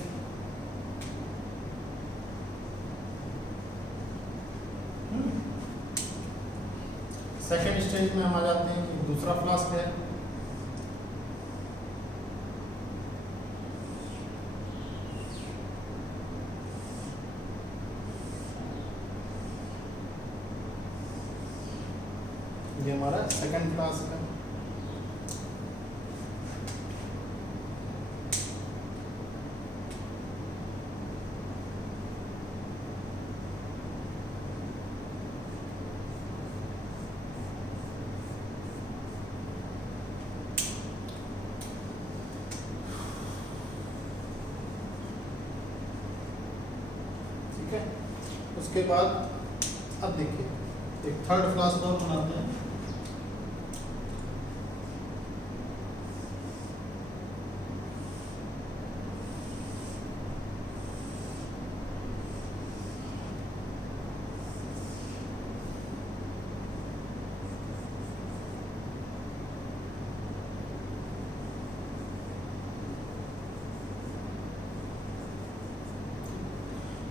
सेकेंड स्टेज में हम आ जाते हैं, दूसरा फ्लास्क है। ये हमारा सेकंड फ्लास्क है। ठीक है, उसके बाद अब देखिए एक थर्ड फ्लास्क और बनाते हैं।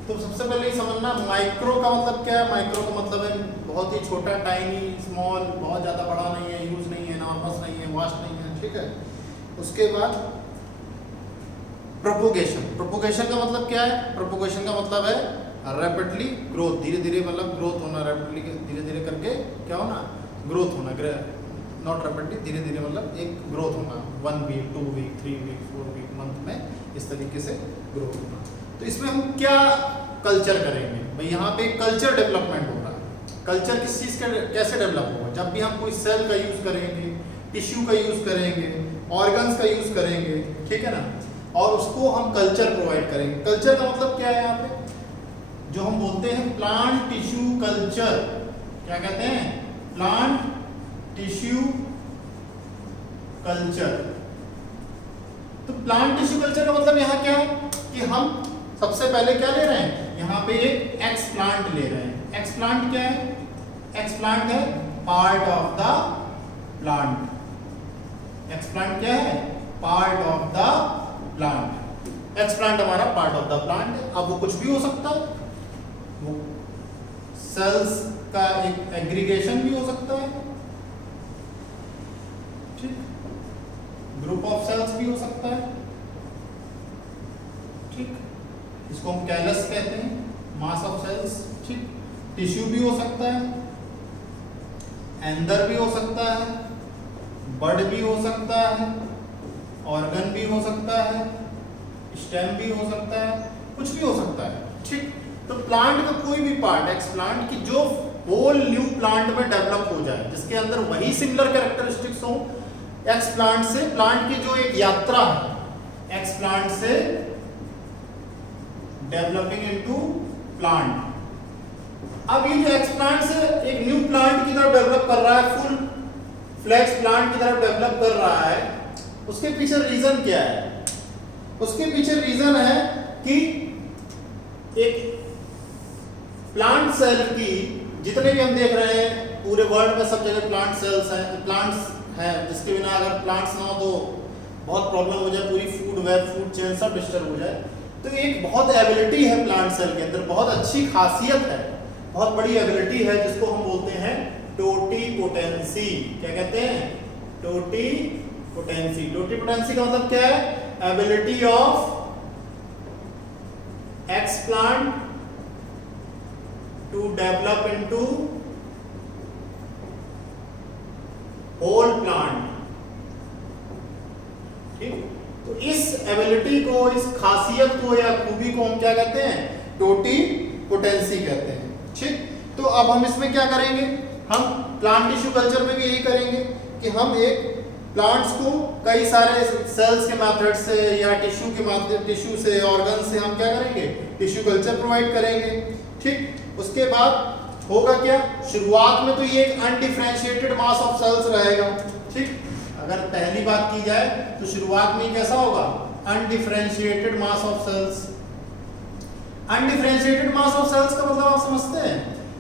तो सबसे पहले समझना माइक्रो का मतलब क्या है। माइक्रो का मतलब है बहुत ही छोटा, टाइनी, स्मॉल, बहुत ज़्यादा बड़ा नहीं है, ह्यूज नहीं है, नॉर्मस नहीं है, वास्ट नहीं है, ठीक है। उसके बाद प्रोपोगेशन। प्रोपोगेशन का मतलब क्या है, प्रोपोगेशन का मतलब है रैपिडली ग्रोथ, धीरे धीरे मतलब ग्रोथ होना, रैपिडली धीरे धीरे करके क्या होना, ग्रोथ होना, नॉट रैपिडली, धीरे धीरे मतलब एक ग्रोथ होना, 1 week 2 week 3 week 4 week month में इस तरीके से ग्रोथ होना। तो इसमें हम क्या कल्चर करेंगे भाई, यहाँ पे कल्चर डेवलपमेंट हो रहा है। कल्चर किस चीज़ का कैसे डेवलप होगा, जब भी हम कोई सेल का यूज़ करेंगे, टिश्यू का यूज़ करेंगे, ऑर्गन्स का यूज़ करेंगे, ठीक है ना, और उसको हम कल्चर प्रोवाइड करेंगे। कल्चर का मतलब क्या है, यहाँ पे जो हम बोलते हैं प्लांट टिश्यू कल्चर, क्या कहते हैं, प्लांट टिश्यू कल्चर। तो प्लांट टिश्यू कल्चर का मतलब यहाँ क्या है कि हम सबसे पहले क्या ले रहे हैं, यहाँ पे एक एक्स प्लांट ले रहे हैं। एक्स प्लांट क्या है, एक्स प्लांट है part of the plant. X plant क्या है, part of the plant. X plant हमारा पार्ट ऑफ द प्लांट है। अब वो कुछ भी हो सकता है, वो सेल्स का एक एग्रीगेशन भी हो सकता है, ठीक, ग्रुप ऑफ सेल्स भी हो सकता है, ठीक, इसको हम कैलस कहते हैं, मास ऑफ सेल्स, ठीक। टिश्यू भी हो सकता है, एंदर भी हो सकता है, बड भी हो सकता है, ऑर्गन भी हो सकता है, स्टेम भी हो सकता है, कुछ भी हो सकता है, ठीक। तो प्लांट का कोई भी पार्ट, एक्स प्लांट की जो होल न्यू प्लांट में डेवलप हो जाए, जिसके अंदर वही सिमिलर कैरेक्टरिस्टिक्स हो, एक्स प्लांट से प्लांट की जो एक यात्रा है, एक्स प्लांट से डेवलपिंग इनटू प्लांट। अब ये जो एक्स प्लांट से एक न्यू प्लांट की तरफ डेवलप कर रहा है, फुल फ्लैक्स प्लांट की तरफ डेवलप कर रहा है, उसके पीछे रीजन क्या है, उसके पीछे रीजन है कि एक प्लांट सेल की, जितने भी हम देख रहे हैं पूरे वर्ल्ड में सब जगह प्लांट सेल्स हैं, प्लांट्स हैं, जिसके बिना अगर प्लांट्स ना हो तो बहुत प्रॉब्लम हो जाए, पूरी फूड वेब, फूड चेन सब डिस्टर्ब हो जाए। तो एक बहुत एबिलिटी है प्लांट सेल के अंदर, बहुत अच्छी खासियत है बहुत बड़ी एबिलिटी है जिसको हम बोलते हैं टोटीपोटेंसी। क्या कहते हैं? टोटीपोटेंसी। टोटीपोटेंसी का मतलब क्या है? Ability of explant to develop into whole plant. ठीक, तो इस एबिलिटी को, इस खासियत को या खूबी को हम क्या कहते हैं? टोटीपोटेंसी कहते हैं। ठीक, तो अब हम इसमें क्या करेंगे? हम प्लांट टिश्यू कल्चर में भी यही करेंगे कि हम एक प्लांट्स को कई सारे सेल्स के मेथड से या टिश्यू के माध्यम, टिश्यू से, ऑर्गन से हम क्या करेंगे? टिश्यू कल्चर प्रोवाइड करेंगे। ठीक, उसके बाद होगा क्या? शुरुआत में तो ये एक अनडिफरेंशिएटेड मास ऑफ सेल्स रहेगा। ठीक, अगर पहली बात की जाए तो शुरुआत में कैसा होगा? Undifferentiated mass of cells. Undifferentiated mass of cells का मतलब आप समझते हैं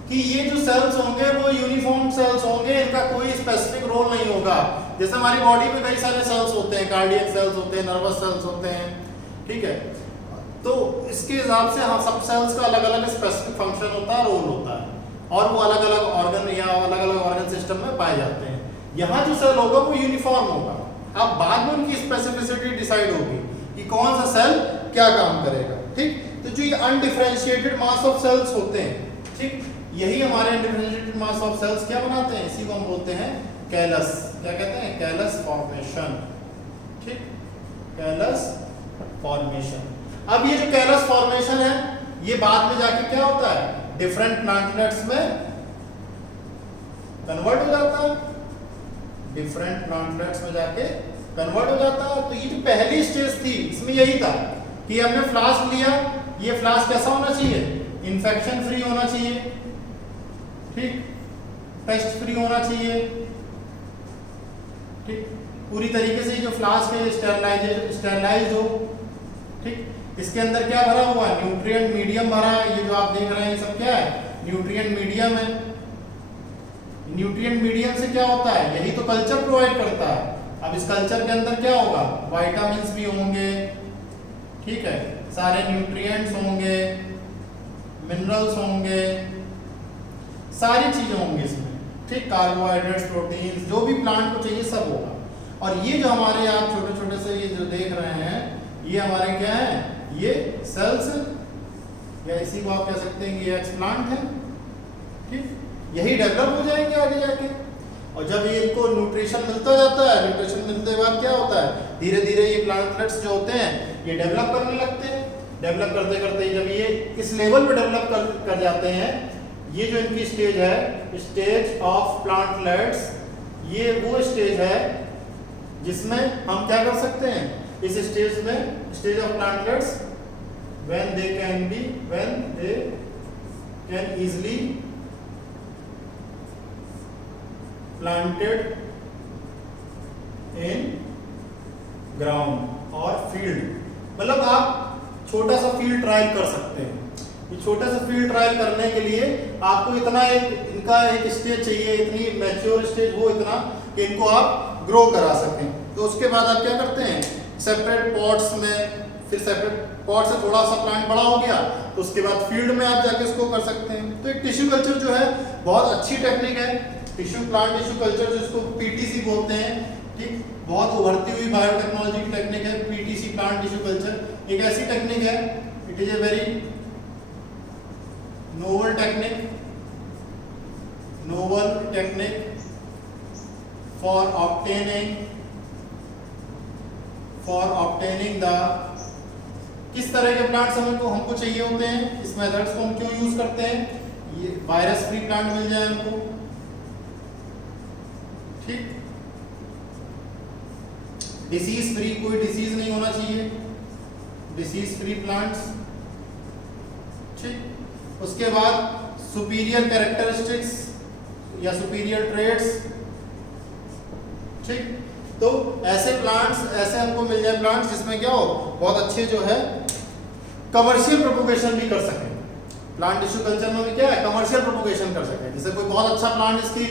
कि ये जो सेल्स होंगे वो यूनिफॉर्म सेल्स होंगे, इनका कोई स्पेसिफिक रोल नहीं होगा। जैसे हमारी बॉडी में कई सारे सेल्स होते हैं, कार्डियक सेल्स होते हैं, नर्वस सेल्स होते हैं। ठीक है, तो इसके हिसाब से हम सब सेल्स का अलग अलग स्पेसिफिक फंक्शन होता है, रोल होता है, और वो अलग अलग ऑर्गन या अलग अलग ऑर्गन सिस्टम में पाए जाते हैं। यहाँ जो सेल होगा वो यूनिफॉर्म होगा। अब बाद में उनकी स्पेसिफिसिटी डिसाइड होगी कि कौन सा सेल क्या काम करेगा। ठीक, तो जो ये अनडिफरेंशिएटेड मास ऑफ सेल्स होते हैं, ठीक, यही हमारे अनडिफरेंशिएटेड मास ऑफ सेल्स क्या बनाते हैं? इसी को हम बोलते हैं कैलस। क्या कहते हैं? Callus formation. ठीक, कैलस फॉर्मेशन। अब ये जो कैलस फॉर्मेशन है ये बाद में जाके क्या होता है? डिफरेंट प्लांटलेट्स में कन्वर्ट हो जाता है। डिफरेंट प्लांटलेट्स में जाके कन्वर्ट हो जाता है। तो ये जो पहली स्टेज थी इसमें यही था कि हमने फ्लास्क लिया, ये फ्लास्क कैसा होना चाहिए? इन्फेक्शन फ्री होना चाहिए। ठीक, पेस्ट फ्री होना चाहिए। ठीक, पूरी तरीके से जो फ्लास्क है स्टेरलाइज हो। ठीक, इसके अंदर क्या भरा हुआ है? न्यूट्रिएंट मीडियम भरा है। ये जो आप देख रहे हैं ये सब क्या है? न्यूट्रिएंट मीडियम है। न्यूट्रिएंट मीडियम से क्या होता है? यही तो कल्चर प्रोवाइड करता है। अब इस कल्चर के अंदर क्या होगा? विटामिन्स भी होंगे। ठीक है, सारे न्यूट्रिएंट्स होंगे, मिनरल्स होंगे, सारी चीजें होंगी इसमें। ठीक, कार्बोहाइड्रेट्स, प्रोटीन्स, जो भी प्लांट को चाहिए सब होगा। और ये जो हमारे आप छोटे छोटे से ये जो देख रहे हैं ये हमारे क्या है? ये सेल्स, या इसी को आप कह सकते हैं कि ये एक्स प्लांट है। ठीक, यही डेवलप हो जाएंगे आगे जाके। और जब ये इनको न्यूट्रिशन मिलता जाता है, न्यूट्रिशन मिलने के बाद क्या होता है? धीरे धीरे ये प्लांटलेट्स जो होते हैं ये डेवलप करने लगते हैं। डेवलप करते करते जब ये इस लेवल पे डेवलप कर जाते हैं, ये जो इनकी स्टेज है, स्टेज ऑफ प्लांटलेट्स, ये वो स्टेज है जिसमें हम क्या कर सकते हैं? इस स्टेज में, stage of plantlets, when they can easily planted in ground or field। मतलब आप छोटा सा फील्ड ट्रायल कर सकते हैं। ये छोटा सा फील्ड ट्रायल करने के लिए आपको इतना इनका एक स्टेज चाहिए, इतनी मैच्योर स्टेज हो इतना कि इनको आप ग्रो करा सकें। तो उसके बाद आप क्या करते हैं? सेपरेट पॉट्स में, फिर सेपरेट पॉट से थोड़ा सा प्लांट बड़ा हो गया तो उसके बाद फील्ड में आप जाके इसको कर सकते हैं। तो एक टिश्यू कल्चर जो है बहुत अच्छी टेक्निक है। प्लांट टिश्यू कल्चर जिसको पीटीसी बोलते हैं। ठीक, बहुत उभरती हुई बायोटेक्नोलॉजी की टेक्निक है पीटीसी, प्लांट टिश्यू कल्चर। एक ऐसी टेक्निक है, it is a very novel technique for obtaining the, किस तरह के प्लांट्स हमको चाहिए होते हैं, इस मेथड्स को हम क्यों यूज करते हैं? ये वायरस फ्री प्लांट मिल जाए हमको। ठीक, डिसीज फ्री, कोई डिसीज नहीं होना चाहिए, डिसीज फ्री प्लांट्स। ठीक, उसके बाद सुपीरियर कैरेक्टरिस्टिक्स या सुपीरियर ट्रेड्स। ठीक, तो ऐसे प्लांट्स, ऐसे हमको मिल जाए प्लांट्स जिसमें क्या हो, बहुत अच्छे जो है कमर्शियल प्रोपोगेशन भी कर सकें। प्लांट टिश्यू कल्चर में भी क्या है? कमर्शियल प्रोपोगेशन कर सकें। जैसे कोई बहुत अच्छा प्लांट, इसकी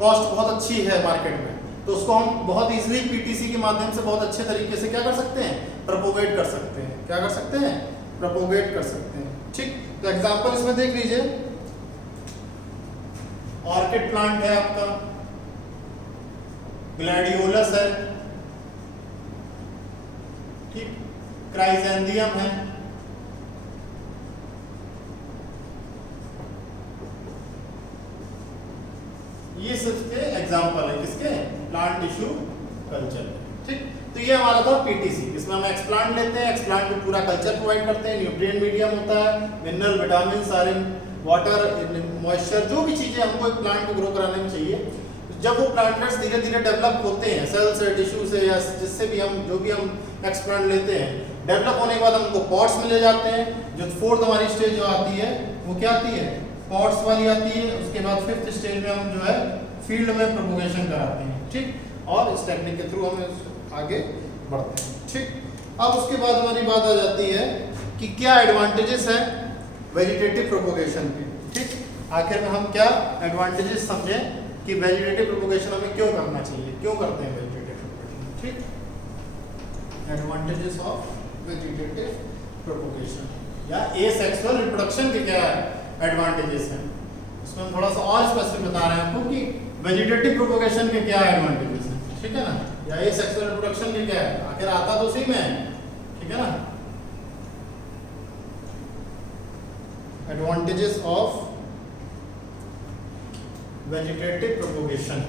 कॉस्ट बहुत अच्छी है मार्केट में, तो उसको हम बहुत इजीली पीटीसी के माध्यम से बहुत अच्छे तरीके से क्या कर सकते हैं? प्रोपोगेट कर सकते हैं। क्या कर सकते हैं? प्रोपोगेट कर सकते हैं। ठीक, तो एग्जांपल इसमें देख लीजिए। ऑर्किड प्लांट है आपका, ग्लैडियोलस है, ठीक, क्राइजेंथियम है, ये सबके एग्जांपल है किसके, प्लांट टिश्यू कल्चर। ठीक, तो ये हमारा था पीटीसी, इसमें हम एक्सप्लांट लेते हैं, एक्सप्लांट में पूरा कल्चर प्रोवाइड करते हैं, न्यूट्रिएंट मीडियम होता है, मिनरल, विटामिन, सारे वाटर, मॉइस्चर, जो भी चीजें हमको एक प्लांट को ग्रो कराने में चाहिए। जब वो प्लांट्स धीरे धीरे डेवलप होते हैं सेल से, टिश्यू से, या जिससे भी हम जो भी हम एक्सप्लांट लेते हैं, डेवलप होने के बाद हमको पॉट्स में ले जाते हैं। जो फोर्थ हमारी स्टेज जो आती है वो क्या आती है, पॉट्स वाली आती है। उसके बाद फिफ्थ स्टेज में हम जो है फील्ड में प्रोपोगेशन कराते हैं। ठीक, और इस टेक्निक के थ्रू हम आगे बढ़ते हैं। ठीक, अब उसके बाद हमारी बात आ जाती है कि क्या एडवांटेजेस है वेजिटेटिव प्रोपोगेशन के। ठीक, आखिर में हम क्या एडवांटेजेस समझें कि वेजिटेटिव प्रोपोगेशन हमें क्यों करना चाहिए, क्यों करते हैं वेजिटेटिव प्रोपोगेशन। ठीक, एडवांटेजेस ऑफ वेजिटेटिव प्रोपोगेशन या एसेक्सुअल रिप्रोडक्शन के क्या एडवांटेजेस हैं, इसमें हम थोड़ा सा और स्पेसिफिक बता रहे हैं आपको कि वेजिटेटिव प्रोपोगेशन के क्या एडवांटेजेस हैं। ठीक है ना, या एसेक्सुअल रिप्रोडक्शन के क्या है, आखिर आता तो उसी में है। ठीक है ना, एडवांटेजेस ऑफ वेजिटेटिव प्रोपोगेशन।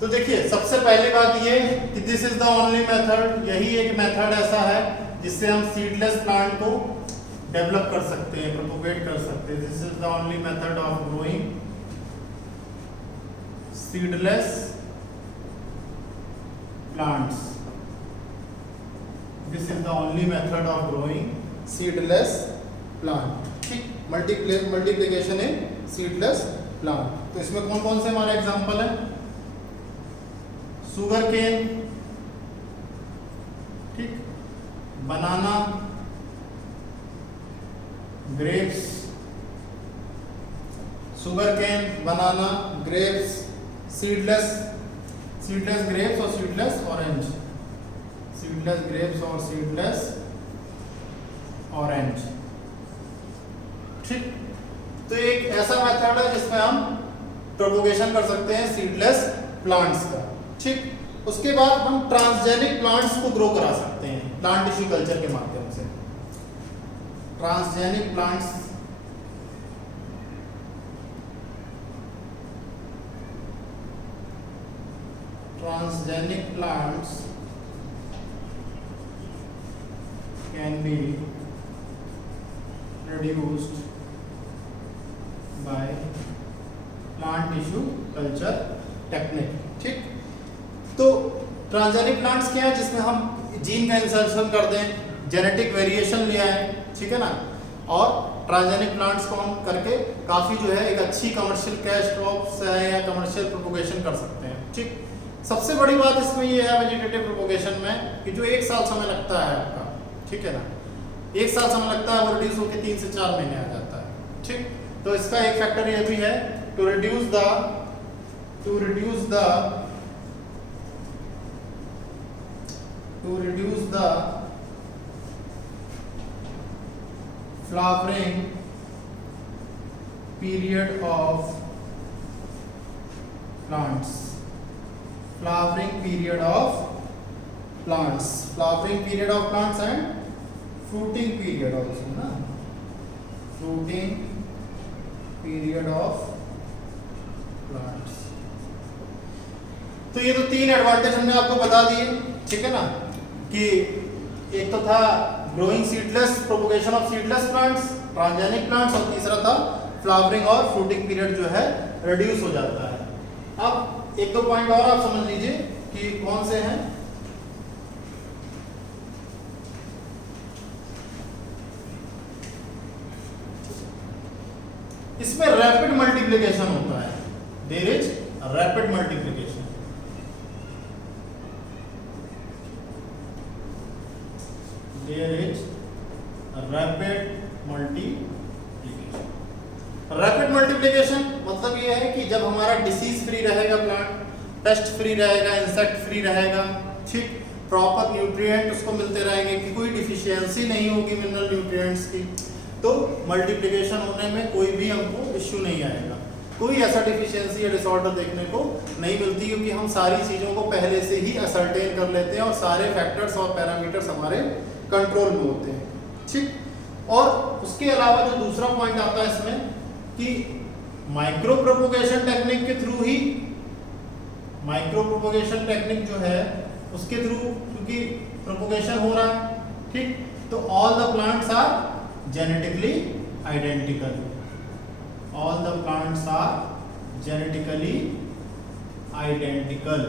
तो देखिए, सबसे पहली बात ये कि this is the only method, यही एक मेथड ऐसा है जिससे हम सीडलेस प्लांट को डेवलप कर सकते हैं, प्रोपोगेट कर सकते हैं। This is the only method of growing seedless plants. This is the only method of growing seedless plant. ठीक, मल्टीप्लिकेशन इन सीडलेस प्लांट। तो इसमें कौन कौन से हमारे एग्जांपल हैं, सुगर केन, ठीक, बनाना, ग्रेप्स, सुगर केन, बनाना, ग्रेप्स, सीडलेस ग्रेप्स और सीडलेस ऑरेंज, सीडलेस ग्रेप्स और सीडलेस ऑरेंज। ठीक, तो एक ऐसा मेथड है जिसमें हम प्रोपोगेशन कर सकते हैं सीडलेस प्लांट्स का। ठीक, उसके बाद हम ट्रांसजेनिक प्लांट्स को ग्रो करा सकते हैं प्लांट टिश्यू कल्चर के माध्यम से। Transgenic plants can be produced by plant tissue culture technique। ठीक, तो ट्रांसजेनिक प्लांट्स क्या है, जिसमें हम जीन का इंसर्शन कर दें, जेनेटिक वेरिएशन ले आए। ठीक है ना, और ट्रांसजेनिक प्लांट्स को हम करके काफ़ी जो है एक अच्छी कमर्शियल कैश क्रॉप्स है या कमर्शियल प्रोपोगेशन कर सकते हैं। ठीक, सबसे बड़ी बात इसमें ये है वेजिटेटिव प्रोपोगेशन में कि जो 1 साल समय लगता है आपका, ठीक है ना, 1 साल समय लगता है, वो रिड्यूस होकर 3 से 4 महीने आ जाता है। ठीक, तो इसका एक फैक्टर ये भी है to reduce the flowering period of plants, flowering period of plants and fruiting period also ना, fruiting period of plants। तो ये तो 3 एडवांटेज हमने आपको बता दिए। ठीक है ना, कि एक तो था growing seedless, propagation of seedless plants, transgenic plants, और तीसरा था फ्लावरिंग और फ्रूटिंग पीरियड जो है रिड्यूस हो जाता है। अब 1-2 पॉइंट और आप समझ लीजिए कि कौन से हैं। इसमें रैपिड मल्टीप्लिकेशन होता है, there is rapid multiplication. There is rapid multiplication मतलब ये है कि जब हमारा डिसीज फ्री रहेगा प्लांट, पेस्ट फ्री रहेगा, इंसेक्ट फ्री रहेगा, ठीक, प्रॉपर न्यूट्रिएंट उसको मिलते रहेंगे कि कोई डिफिशियंसी नहीं होगी मिनरल न्यूट्रिएंट्स की, तो मल्टीप्लिकेशन होने में कोई भी हमको इश्यू नहीं आएगा। कोई ऐसा डिफिशियंसी या डिसऑर्डर देखने को नहीं मिलती, क्योंकि हम सारी चीज़ों को पहले से ही असरटेन कर लेते हैं और सारे फैक्टर्स और पैरामीटर्स हमारे कंट्रोल में होते हैं, ठीक। और उसके अलावा जो दूसरा पॉइंट आता है इसमें कि माइक्रो प्रोपोगेशन टेक्निक के थ्रू ही, माइक्रो प्रोपोगेशन टेक्निक जो है उसके थ्रू, क्योंकि प्रोपोगेशन हो रहा है, ठीक, तो all the plants are genetically identical, all the plants are genetically identical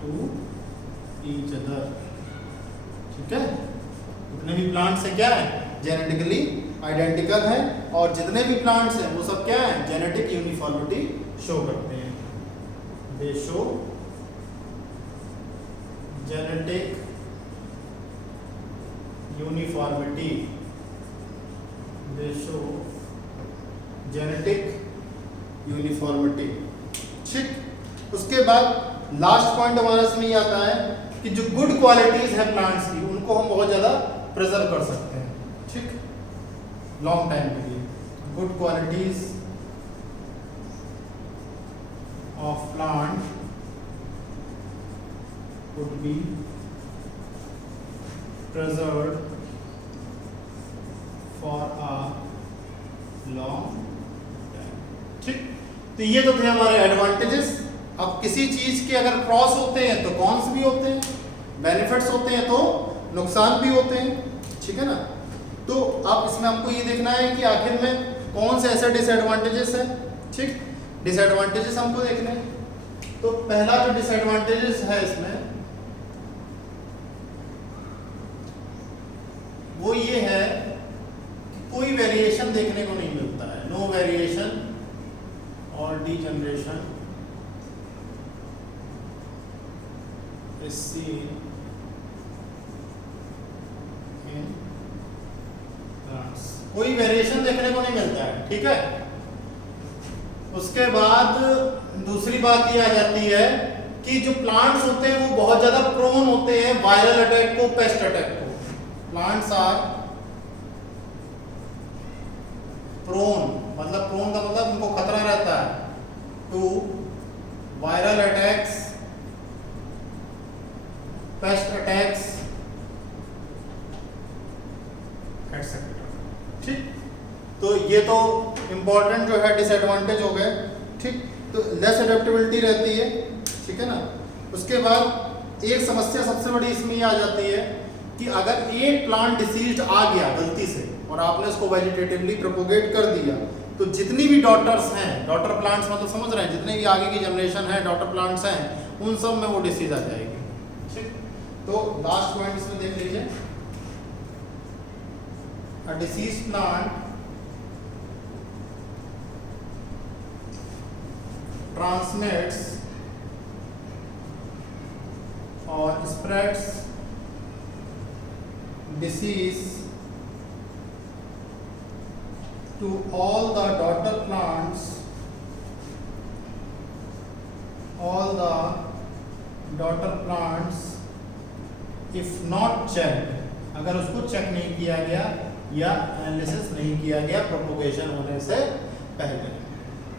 to each other, ठीक है। जितने भी प्लांट्स हैं क्या है, जेनेटिकली आइडेंटिकल है, और जितने भी प्लांट्स हैं वो सब क्या है, जेनेटिक यूनिफॉर्मिटी शो करते हैं, दे शो जेनेटिक यूनिफॉर्मिटी, दे शो जेनेटिक यूनिफॉर्मिटी, ठीक। उसके बाद लास्ट पॉइंट हमारा इसमें ये आता है कि जो गुड क्वालिटीज है प्लांट्स की, उनको हम बहुत ज्यादा प्रिजर्व कर सकते हैं, ठीक, लॉन्ग टाइम के लिए। Good qualities of plant would be preserved for a long, ठीक। तो ये तो थे हमारे एडवांटेजेस। अब किसी चीज के अगर क्रॉस होते हैं तो कॉन्स भी होते हैं, बेनिफिट्स होते हैं तो नुकसान भी होते हैं, ठीक है ना। तो अब इसमें हमको ये देखना है कि आखिर में कौन से ऐसे डिसएडवांटेजेस हैं, ठीक, डिसएडवांटेजेस हमको देखने हैं। तो पहला जो डिसएडवांटेजेस है इसमें वो ये है कि कोई वेरिएशन देखने को नहीं मिलता है, नो वेरिएशन और degeneration is seen in plants, कोई वेरिएशन देखने को नहीं मिलता है, ठीक है। उसके बाद दूसरी बात ये आ जाती है कि जो प्लांट्स होते हैं वो बहुत ज्यादा प्रोन होते हैं वायरल अटैक को, पेस्ट अटैक को। प्लांट्स आर प्रोन, मतलब प्रोन का मतलब उनको खतरा रहता है to viral attacks, pest attacks etcetera, ठीक। तो ये तो इंपॉर्टेंट जो है डिसएडवांटेज हो गए, ठीक। तो लेस एडेप्टेबिलिटी रहती है, ठीक है ना। उसके बाद एक समस्या सबसे बड़ी इसमें ये आ जाती है कि अगर एक प्लांट डिसीज्ड आ गया गलती से और आपने उसको वेजिटेटिवली प्रोपोगेट कर दिया, तो जितनी भी डॉटर्स हैं, डॉटर प्लांट्स मतलब समझ रहे हैं, जितने भी आगे की जनरेशन है डॉटर प्लांट्स हैं, उन सब में वो डिसीज आ जाएगी, ठीक। तो लास्ट पॉइंट इसमें देख लीजिए, a diseased plant transmits or spreads disease to all the daughter plants, if not checked, अगर उसको चेक नहीं किया गया या एनालिसिस नहीं किया गया प्रोपोगेशन होने से पहले।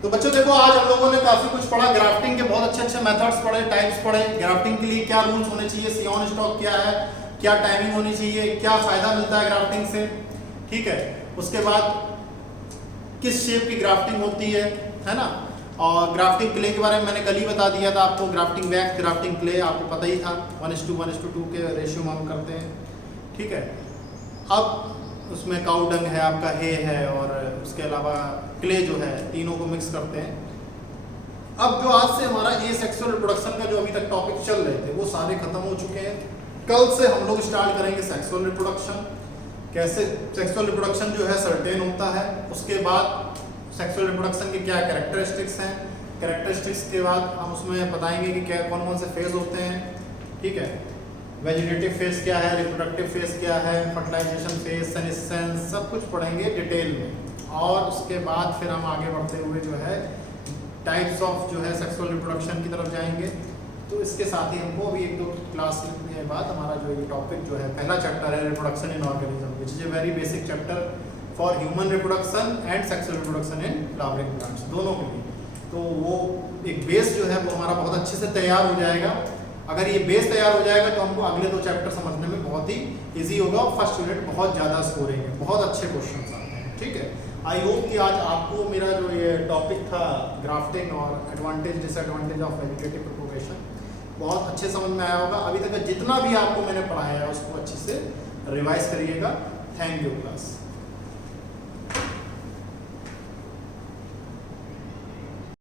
तो बच्चों देखो, आज हम लोगों ने काफी कुछ पढ़ा, ग्राफ्टिंग के बहुत अच्छे अच्छे मेथड्स पढ़े, टाइप्स पढ़े, ग्राफ्टिंग के लिए क्या रूल्स होने चाहिए, सी ऑन स्टॉक क्या है, क्या टाइमिंग होनी चाहिए, क्या फायदा मिलता है ग्राफ्टिंग से, ठीक है। उसके बाद किस शेप की ग्राफ्टिंग होती है ना। और ग्राफ्टिंग क्ले के बारे में मैंने कल ही बता दिया था आपको, ग्राफ्टिंग वैक्स, ग्राफ्टिंग क्ले आपको पता ही था, 1:1:2 के रेशियो में हम करते हैं, ठीक है। अब उसमें काऊ डंग है, आपका है और उसके अलावा क्ले जो है, तीनों को मिक्स करते हैं। अब जो आज से हमारा एसेक्सुअल रिप्रोडक्शन का जो अभी तक टॉपिक चल रहे थे वो सारे खत्म हो चुके हैं। कल से हम लोग स्टार्ट करेंगे सेक्सुअल रिप्रोडक्शन, कैसे सेक्सुअल रिप्रोडक्शन जो है सर्टेन होता है। उसके बाद सेक्सुअल रिप्रोडक्शन के क्या कैरेक्टरिस्टिक्स हैं, कैरेक्टरिस्टिक्स के बाद हम उसमें बताएंगे कि क्या कौन कौन से फेज होते हैं, ठीक है। वेजिटेटिव फेज क्या है, रिप्रोडक्टिव फेज क्या है, फर्टिलाइजेशन फेज, सेनेसेंस, सब कुछ पढ़ेंगे डिटेल में, और उसके बाद फिर हम आगे बढ़ते हुए जो है टाइप्स ऑफ जो है सेक्सुअल रिप्रोडक्शन की तरफ जाएंगे। तो इसके साथ ही हमको अभी 1-2 क्लास के बाद हमारा जो ये टॉपिक जो है पहला चैप्टर है reproduction in organism, which is a very basic chapter for human reproduction and sexual reproduction in flowering plants, दोनों के लिए। तो वो एक बेस जो है वो हमारा बहुत अच्छे से तैयार हो जाएगा। अगर ये बेस तैयार हो जाएगा तो हमको अगले 2 चैप्टर समझने में बहुत ही ईजी होगा और फर्स्ट यूनिट बहुत ज़्यादा स्कोरिंग है, बहुत अच्छे क्वेश्चन आते हैं। ठीक है, आई होप कि आज आपको मेरा जो ये टॉपिक था ग्राफ्टिंग और advantage disadvantage of vegetative propagation बहुत अच्छे समझ में आया होगा। अभी तक जितना भी आपको मैंने पढ़ाया है उसको अच्छे से रिवाइज करिएगा। Thank you class.